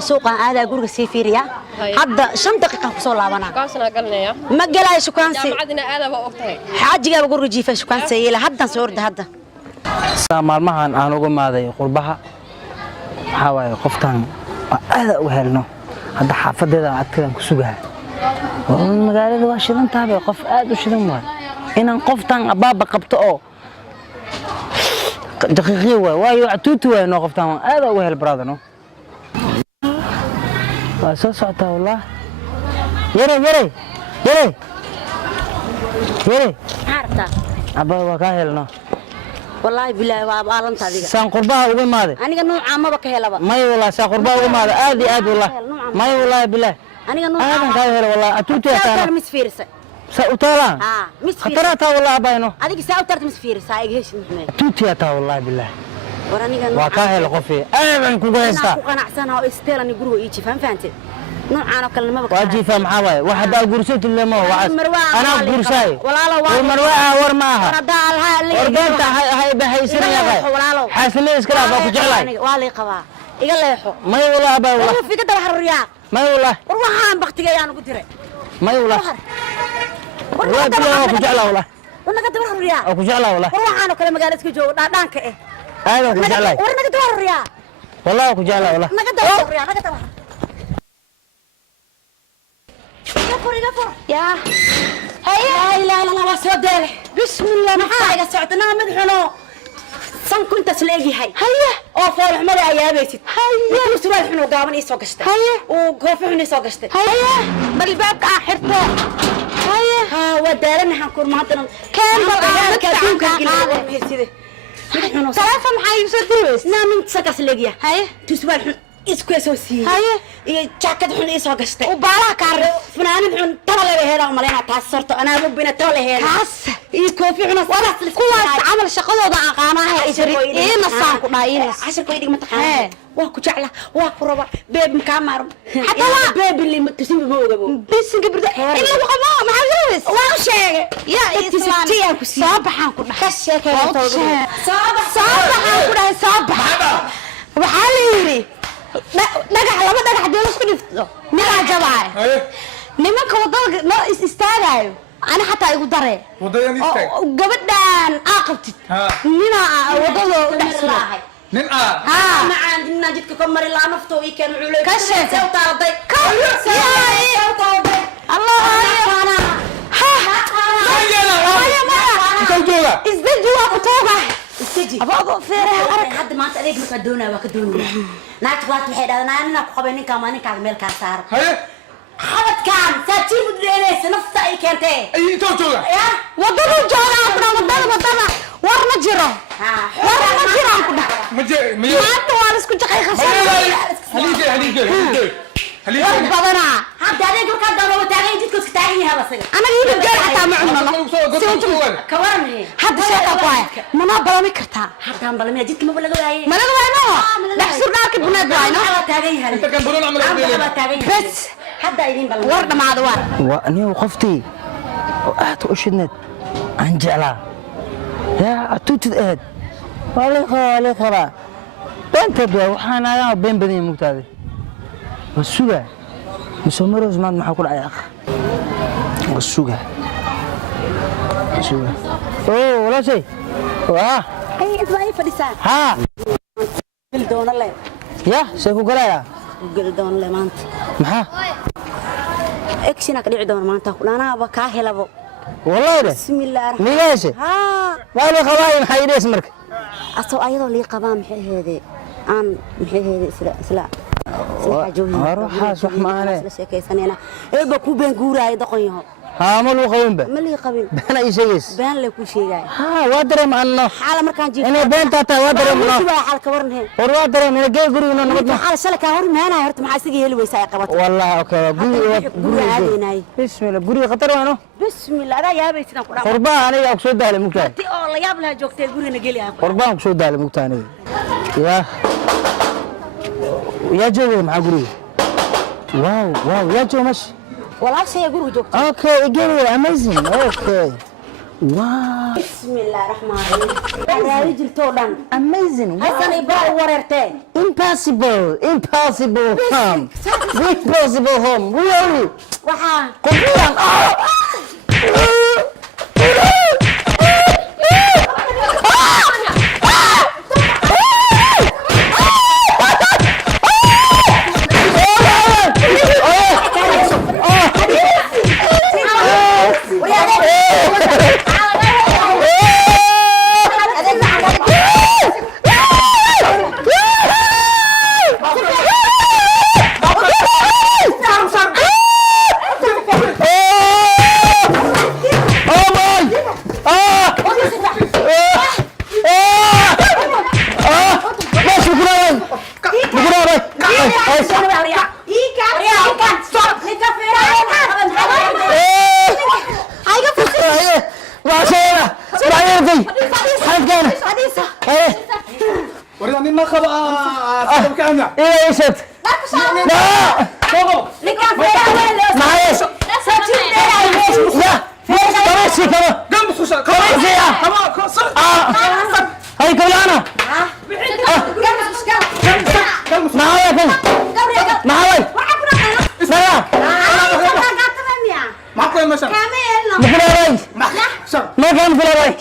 سوق هذا أقول سيفيريا هذا 5 دقيقة كسول لابنا كاسنا قلنا ما قلا شكرا سي جامعتنا هذا وقتها حاجة بقول جيفة شكرا سي هذا صور هذا maalmahan aan uga maaday qurbaha waxa way qoftan aad u helno hadda xaafadeeda adkaan ku sugahay magaalada waa shidan tahay qof aad u shidan waa inaan qoftan abaaba qabto oo daqiiqi waayo atuutu waa inoo qoftan aad u hel brother no waa soo socota wallah yare عارفة abaa waa ka helno والله بالله وابالن تاديga سان قربها uga maaday aniga nooca ma ka helaba may wala saan qurbaha uga maaday aad wallah may wala billah aniga nooca aadan ka helo wala atuuti taana misfiirsa sa utala misfiirsa khatarata wala bayno adiga saa utarta misfiirsa ay heesh maxmed atuuti ta wala billah war aniga nooca waa ka helo qofi aadan ku haysta ku qanacsanahay oo isteelani guriga ii jifan faantay noocan oo kale ma waa jifa maxaa way waxa daa guursato lama waa ana guursay walaalo waa marwa war ma aha radaalha ordanta hay bahaysan yahay xaasina iska laaba ku jeclay waa lay qabaa iga leexo may wala baa wala fikada wax riyaa may wala war waxaan baqtiga ayaan ugu diray may wala wala bilaa ku jeclaa wala wana ka dawar riyaa ku jeclaa wala war waxaan oo kale magaalada iska joogo dhaadhaanka aad ku jeclay war naga dawar riyaa wala ku jeclaa wala naga dawar riyaa naga dawar يا هيا لا لا لا واسودله بسم الله maxaa socdana madaxno san kunta sleegi hay haya oo fool xumada ayaabaysid haya suuraal xunu gaaban ii soo gashtay haya oo goof xunu soo gashtay haya bal baabka xirto haya ha wadaalana han kurmaadana keen balka dunka gilay madaxno salafa maxay soo diibays naamin sakas leegiya haya suuraal xun isku soo siiyay haya iyo jaakad xun ii soo gashtay oo baalaha ka fanaanad xun tala la heeraa maleena taas sarto ana ma bina tala la heeraa taas iyo koofi xun wala kuwaas amal shaqadooda aqaanaha ay jiri ina saan ku dhaayeen ashirku idin mataqaan waa ku jecla waa ku raba beeb ka maar hatta waa beeb li matusin ma ogabo bisinka birda ila qabo ma xawiis waa sheegay ya islaan ku saabaxan ku dhax sheekay saabaxan ku dhax saabax waxa la yiri dhagax laba dhagax deel isku dhifto mira jabay nimanka wadada no istaagayo ana xataa igu daree wadada istaag gabadhan aqabtid nina wadada u dhaxsanahay nin ma aandina jidka ka mari la nafto ii kan culay ka sheekay taaday Allah ana ka jooga isdaji waa ku tooga isdaji abado feeraha arag hadda maanta adeeg marka doonaa waa ka doonaa naagta waad waxay dhaadaan inaan ku qabay ninka ma ninka meel ka saar haye xabadkan saatiin u dheelaysa nafta ay keentay ay too jooga ya wadada jooga wadada war ma jiro war ma jiro ku dhax ma maanta waa isku jaqay khasar halii badana hadda adeeg marka doono taagay jidka iska taagay haba saga anaga ii gaar xataa ma cunno ka waran hadda sheeka qaay mana balami kartaa hadda balami jidka ma laga waayay ma laga waayno dhaxsur dhaarka bunaad waayno taagay hal inta kan badan amal bas hadda idin balami war dhamaado waa anigu qoftii oo aad u shidnad aan jeclaa yaa atuutid aad wala khara bantad waxaan ayaa been badan mugtaade wasuga musomaroos maad maxaa ku dhacay akh wasuga oo wala shay waa ay ismaaciil fadhisaa ha bil doona le ya shay ku galaya bil doona le maanta maxaa action ka dhici doona maanta qulaanaaba ka helabo wallahi bismillaah nigeeshe ha wala qabaay maxay idees marka asoo ayadoo lii qabaa maxay heeday aan maxay heeday isla روحاس wax ma aane sheekaysanayna eeba ku been guuraay doqonyaho ha ma loo qabinba ma lii qabin been ay sheegays been la ku sheegay ha waa dareem anno xaala markaan jiifay inay been taata waa dareem no waa xal ka warnay war waa dareem inay gey guriga no nabad xaala shalaka hor meena horta maxaa isaga heli weysaa ay qabato wallahi okay guriga aadeenay bismillah guriga khatar waano bismillah ada yaabay sidaan ku dhaw qurba aniga ku soo daalay mugtaa ti oo la yaab laha joogtay guriga geli ah qurba ku soo daalay mugtaa aniga ya joogo maxaa guriga واو يا جو مش والله شيء يقول جوك اوكي جميل اميزنج اوكي Wow. بسم الله الرحمن الرحيم هذا جلتو دان Amazing. حسن يبقى وررتين Impossible home. Impossible home. Really. waxaa Qofiyaan. وريني ما خبا صاحب كامل إيه إيشت؟ لا. معلش. لا. كرسي كمان. جنب خشة كرسي يا. هاي كولانا. معايا كم. معايا. لا. معك وين مشان مكنا راي. معك شر ما كان في راي.